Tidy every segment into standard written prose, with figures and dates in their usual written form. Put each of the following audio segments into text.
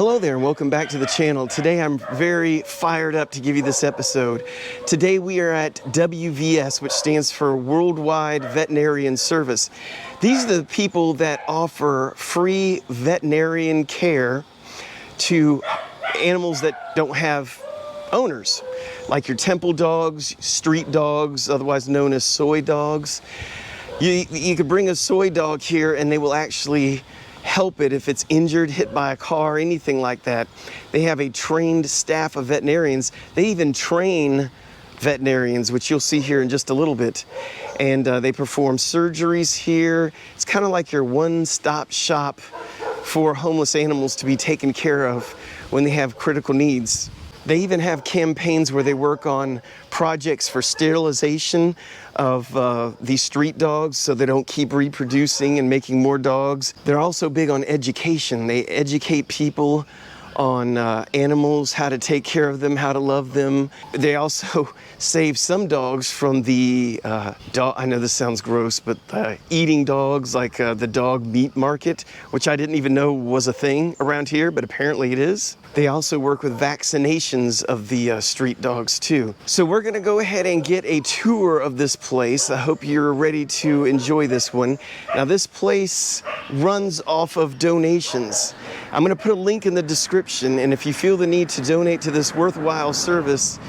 Hello there and welcome back to the channel. Today I'm very fired up to give you this episode. Today we are at WVS, which stands for Worldwide Veterinary Service. These are the people that offer free veterinarian care to animals that don't have owners, like your temple dogs, street dogs, otherwise known as soy dogs. You could bring a soy dog here and they will actually help it if it's injured, hit by a car, anything like that. They have a trained staff of veterinarians. They even train veterinarians, which you'll see here in just a little bit. And they perform surgeries here. It's kind of like your one-stop shop for homeless animals to be taken care of when they have critical needs. They even have campaigns where they work on projects for sterilization of these street dogs so they don't keep reproducing and making more dogs. They're also big on education. They educate people on animals, how to take care of them, how to love them. They also save some dogs from the I know this sounds gross, but eating dogs, like the dog meat market, which I didn't even know was a thing around here, but apparently it is. They also work with vaccinations of the street dogs too. So we're gonna go ahead and get a tour of this place. I hope you're ready to enjoy this one. Now this place runs off of donations. I'm gonna put a link in the description, and if you feel the need to donate to this worthwhile service,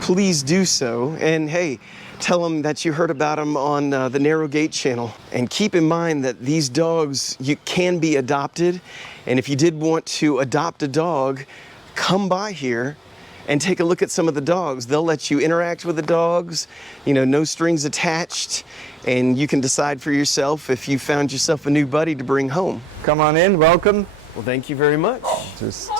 please do so. And hey, tell them that you heard about them on the Narrow Gate channel. And keep in mind that these dogs, you can be adopted. And if you did want to adopt a dog, come by here and take a look at some of the dogs. They'll let you interact with the dogs, you know, no strings attached. And you can decide for yourself if you found yourself a new buddy to bring home. Come on in, welcome. Well, thank you very much. Just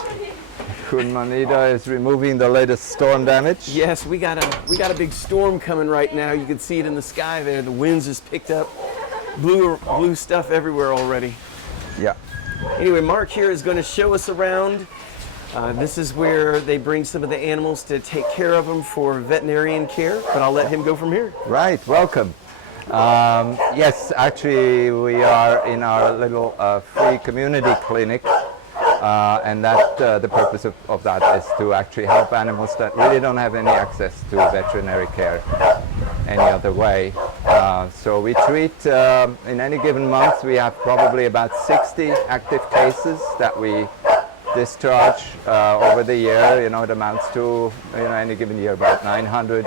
Kun Manida is removing the latest storm damage. Yes, we got a big storm coming right now. You can see it in the sky there. The winds just picked up. Blue stuff everywhere already. Yeah. Anyway, Mark here is going to show us around. This is where they bring some of the animals to take care of them for veterinarian care, but I'll let him go from here. Right, welcome. Yes, actually we are in our little free community clinic, and that the purpose of that is to actually help animals that really don't have any access to veterinary care any other way. So we treat, in any given month, we have probably about 60 active cases that we discharge over the year. You know, it amounts to, any given year about 900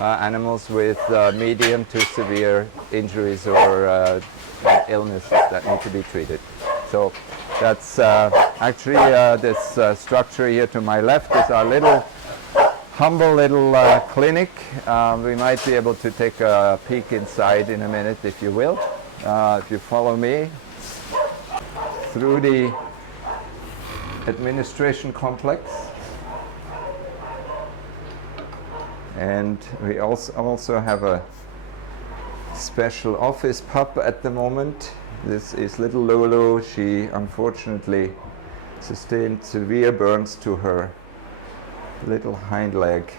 animals with medium to severe injuries or illnesses that need to be treated. So that's actually this structure here to my left is our little humble little clinic. We might be able to take a peek inside in a minute, if you will. If you follow me through the administration complex. And we also have a special office pup at the moment. This is little Lulu. She unfortunately sustained severe burns to her little hind leg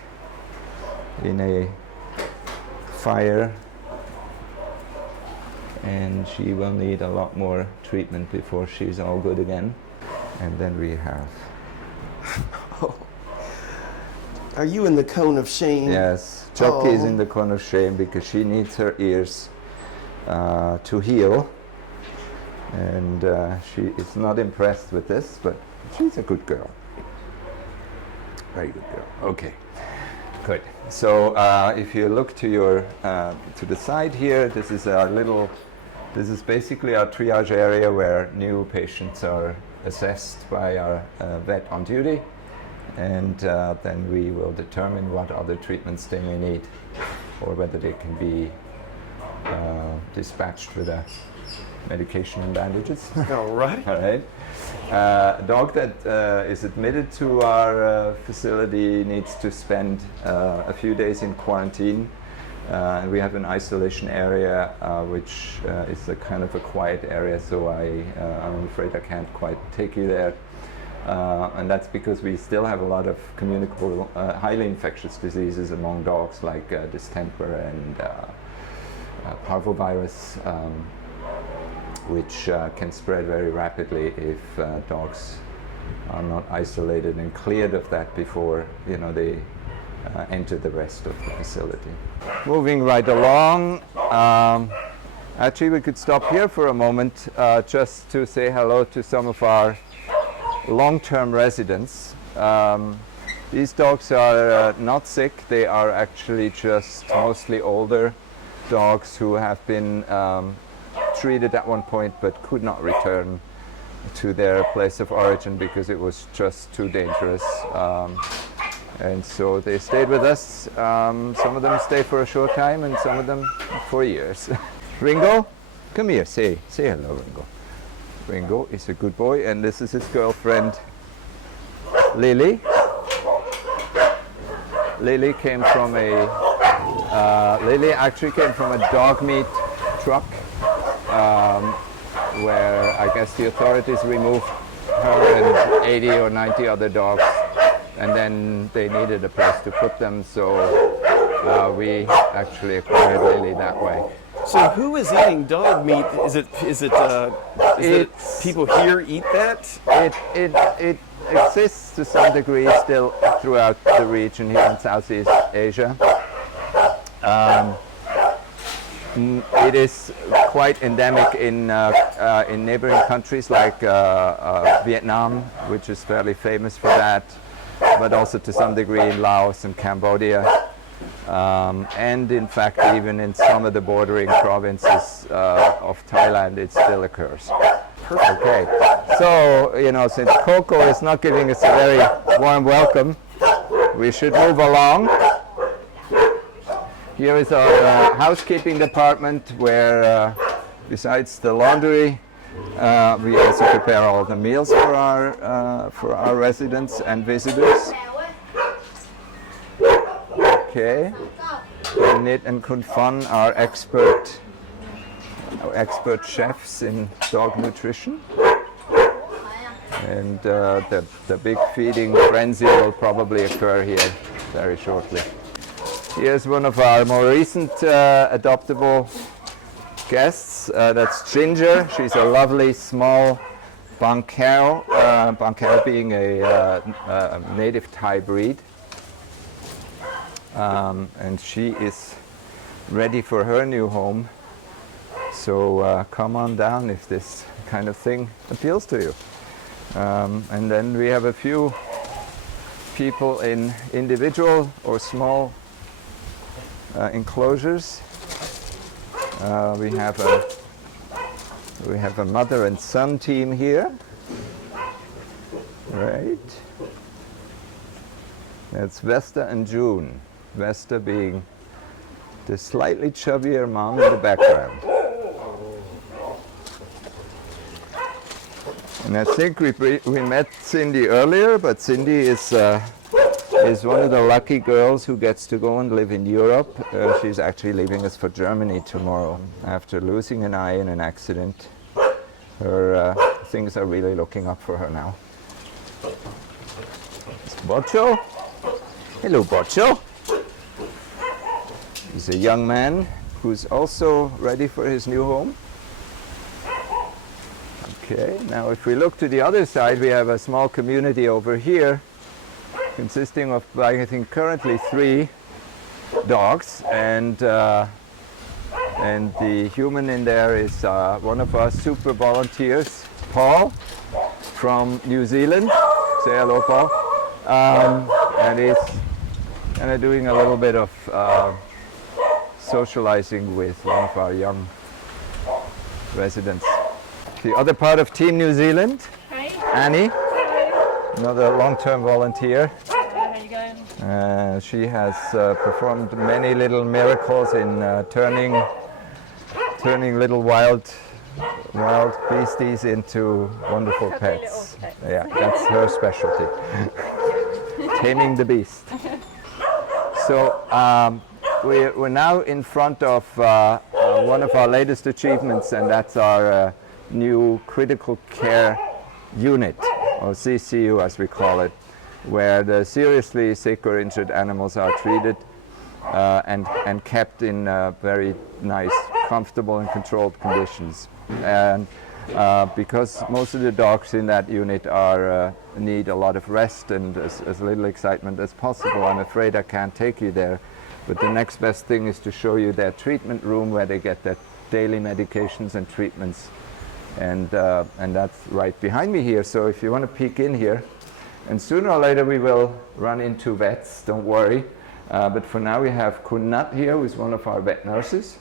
in a fire, and she will need a lot more treatment before she's all good again. And then we have Are you in the cone of shame? Yes, Chucky is in the cone of shame because she needs her ears to heal, and she is not impressed with this, but she's a good girl. Very good girl. Okay, good. So if you look to your to the side here, this is our little. This is basically our triage area where new patients are assessed by our vet on duty, and then we will determine what other treatments they may need, or whether they can be dispatched with a medication and bandages. All right. All right. A dog that is admitted to our facility needs to spend a few days in quarantine. We have an isolation area, which is a kind of a quiet area, so I'm afraid I can't quite take you there. And that's because we still have a lot of communicable, highly infectious diseases among dogs, like distemper and parvovirus, which can spread very rapidly if dogs are not isolated and cleared of that before, you know, they enter the rest of the facility. Moving right along, actually we could stop here for a moment just to say hello to some of our long-term residents. These dogs are not sick, they are actually just mostly older dogs who have been treated at one point but could not return to their place of origin because it was just too dangerous. And so they stayed with us. Some of them stay for a short time and some of them for years. Ringo, come here, say hello, Ringo. Ringo is a good boy, and this is his girlfriend, Lily. Lily actually came from a dog meat truck where I guess the authorities removed her and 80 or 90 other dogs, and then they needed a place to put them, so we actually acquired Lily that way. So who is eating dog meat? Is it people here eat that? It exists to some degree still throughout the region here in Southeast Asia. It is quite endemic in neighboring countries like Vietnam, which is fairly famous for that, but also to some degree in Laos and Cambodia. And in fact, even in some of the bordering provinces of Thailand, it still occurs. Perfect. Okay, so, you know, since Coco is not giving us a very warm welcome, we should move along. Here is our housekeeping department where, besides the laundry, we also prepare all the meals for our residents and visitors. Okay, Nit and Kun Fan are expert chefs in dog nutrition, and the big feeding frenzy will probably occur here very shortly. Here's one of our more recent adoptable guests. That's Ginger. She's a lovely small Bangkao, Bangkao being a native Thai breed. And she is ready for her new home. So come on down if this kind of thing appeals to you. And then we have a few people in individual or small enclosures. We have a mother and son team here, right? That's Vesta and June. Vesta being the slightly chubbier mom in the background. And I think we met Cindy earlier, but Cindy is one of the lucky girls who gets to go and live in Europe. She's actually leaving us for Germany tomorrow after losing an eye in an accident. Her things are really looking up for her now. It's Bocho. Hello, Bocho. He's a young man who's also ready for his new home. Okay, now if we look to the other side, we have a small community over here consisting of, I think, currently 3 dogs, and the human in there is one of our super volunteers, Paul, from New Zealand. Say hello, Paul. And he's kind of doing a little bit of socializing with one of our young residents. The other part of Team New Zealand, Hi. Annie, another long-term volunteer. How are you going? She has performed many little miracles in turning little wild beasties into wonderful pets. Yeah, that's her specialty. Taming the beast. So we're now in front of one of our latest achievements, and that's our new critical care unit, or CCU as we call it, where the seriously sick or injured animals are treated and kept in very nice, comfortable and controlled conditions. And because most of the dogs in that unit need a lot of rest and as little excitement as possible. I'm afraid I can't take you there, but the next best thing is to show you their treatment room where they get their daily medications and treatments, and that's right behind me here. So if you want to peek in here, and sooner or later we will run into vets, don't worry, but for now we have Kunat here, who's one of our vet nurses,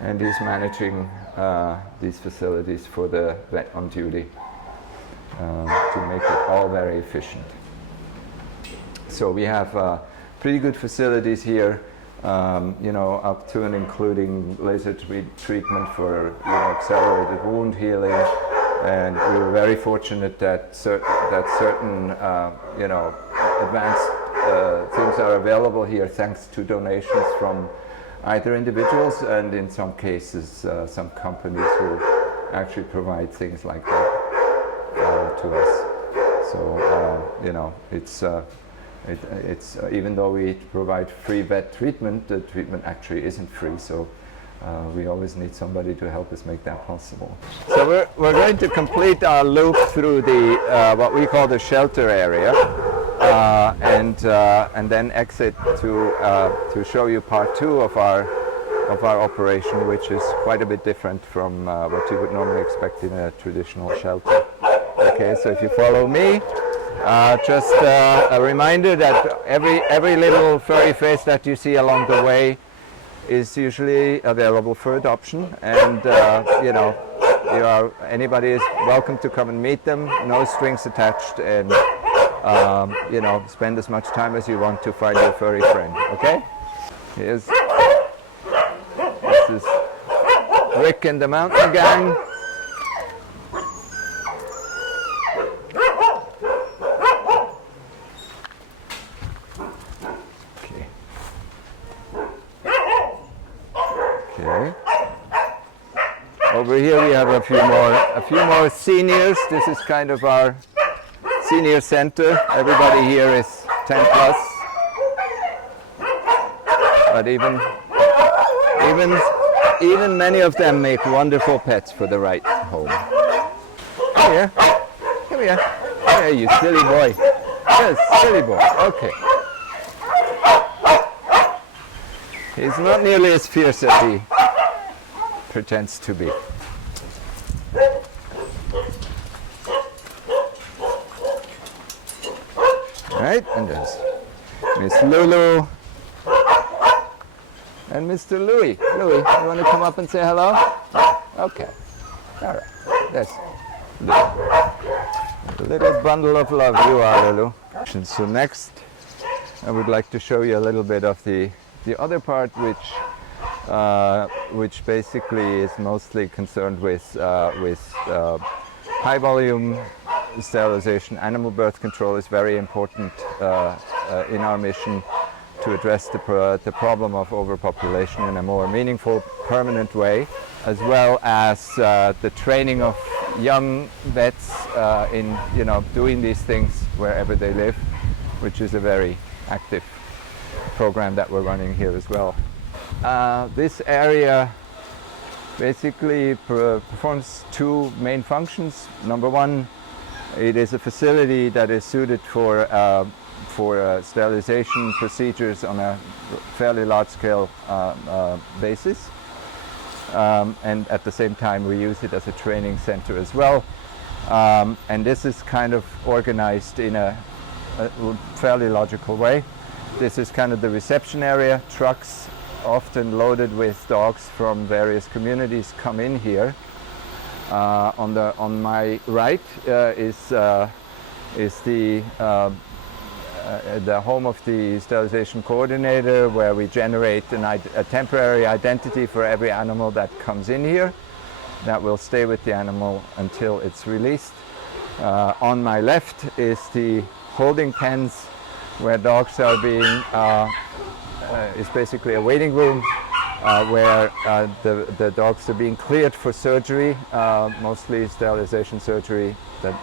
and he's managing these facilities for the vet on duty to make it all very efficient. So we have pretty good facilities here, up to and including laser treatment for accelerated wound healing, and we were very fortunate that certain advanced things are available here thanks to donations from either individuals and in some cases some companies who actually provide things like that to us. So it's even though we provide free vet treatment, the treatment actually isn't free. So we always need somebody to help us make that possible. So we're going to complete our loop through the what we call the shelter area. And then exit to show you part 2 of our operation, which is quite a bit different from what you would normally expect in a traditional shelter. Okay, so if you follow me, just a reminder that every little furry face that you see along the way is usually available for adoption, and anybody is welcome to come and meet them, no strings attached, and spend as much time as you want to find your furry friend, okay? This is Rick and the Mountain Gang. Okay. Over here we have a few more seniors. This is kind of our senior center. Everybody here is 10 plus, but even many of them make wonderful pets for the right home. Come here, come here. Hey, you silly boy. Yes, silly boy. Okay. He's not nearly as fierce as he pretends to be. Right, and there's Miss Lulu and Mr. Louie. Louie, you want to come up and say hello? Okay. All right. There's Lulu. A little bundle of love you are, Lulu. So next, I would like to show you a little bit of the other part, which basically is mostly concerned with high volume sterilization. Animal birth control is very important in our mission to address the problem of overpopulation in a more meaningful, permanent way, as well as the training of young vets in doing these things wherever they live, which is a very active program that we're running here as well. This area basically performs 2 main functions. Number 1, it is a facility that is suited for sterilization procedures on a fairly large-scale basis, and at the same time we use it as a training center as well. And this is kind of organized in a fairly logical way. This is kind of the reception area. Trucks often loaded with dogs from various communities come in here. On my right is the home of the sterilization coordinator, where we generate a temporary identity for every animal that comes in here. That will stay with the animal until it's released. On my left is the holding pens, where dogs are being, is basically a waiting room where the dogs are being cleared for surgery, mostly sterilization surgery.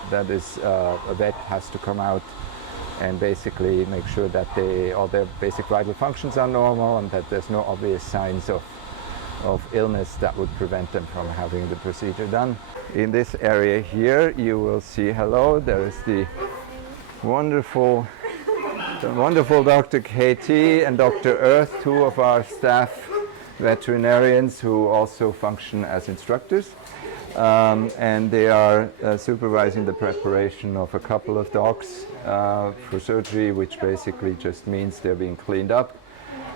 That is, a vet has to come out and basically make sure that all their basic vital functions are normal and that there's no obvious signs of of illness that would prevent them from having the procedure done. In this area here, you will see, hello, there is the wonderful Dr. KT and Dr. Earth, two of our staff veterinarians who also function as instructors. And they are supervising the preparation of a couple of dogs for surgery, which basically just means they're being cleaned up.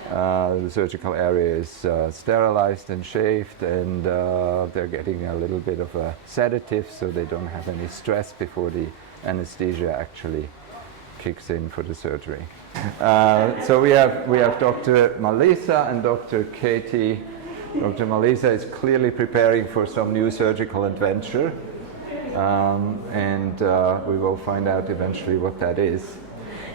The surgical area is sterilized and shaved, and they're getting a little bit of a sedative so they don't have any stress before the anesthesia actually kicks in for the surgery. So we have Dr. Malisa and Dr. Katie. Dr. Malisa is clearly preparing for some new surgical adventure, and we will find out eventually what that is.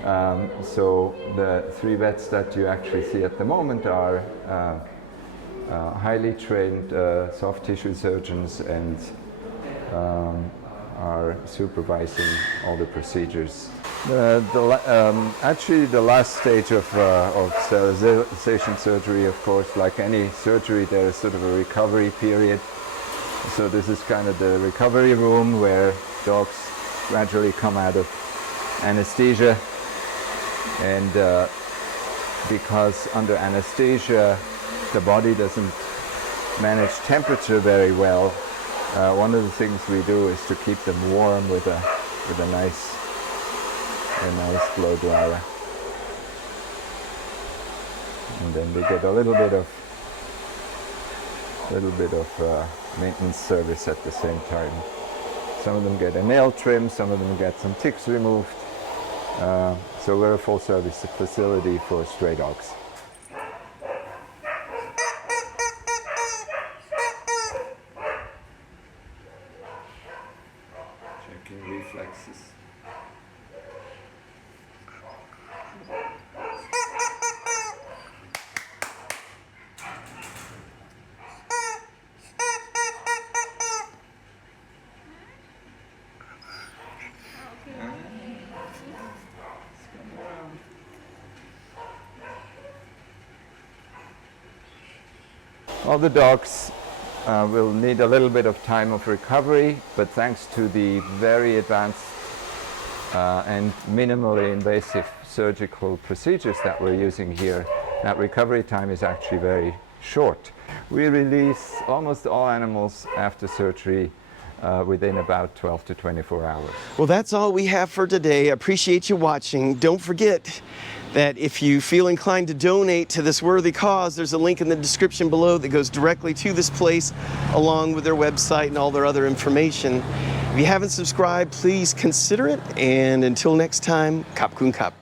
So the three vets that you actually see at the moment are highly trained soft tissue surgeons and are supervising all the procedures. Actually, the last stage of sterilization surgery, of course, like any surgery, there is sort of a recovery period. So this is kind of the recovery room where dogs gradually come out of anesthesia. And because under anesthesia, the body doesn't manage temperature very well, one of the things we do is to keep them warm with a nice blow dryer, and then they get a little bit of maintenance service at the same time. Some of them get a nail trim, some of them get some ticks removed. So we're a full-service facility for stray dogs. Checking reflexes. All the dogs will need a little bit of time of recovery, but thanks to the very advanced and minimally invasive surgical procedures that we're using here, that recovery time is actually very short. We release almost all animals after surgery within about 12 to 24 hours. Well, that's all we have for today. I appreciate you watching. Don't forget that if you feel inclined to donate to this worthy cause, there's a link in the description below that goes directly to this place, along with their website and all their other information. If you haven't subscribed, please consider it. And until next time, Kap Kun Kap.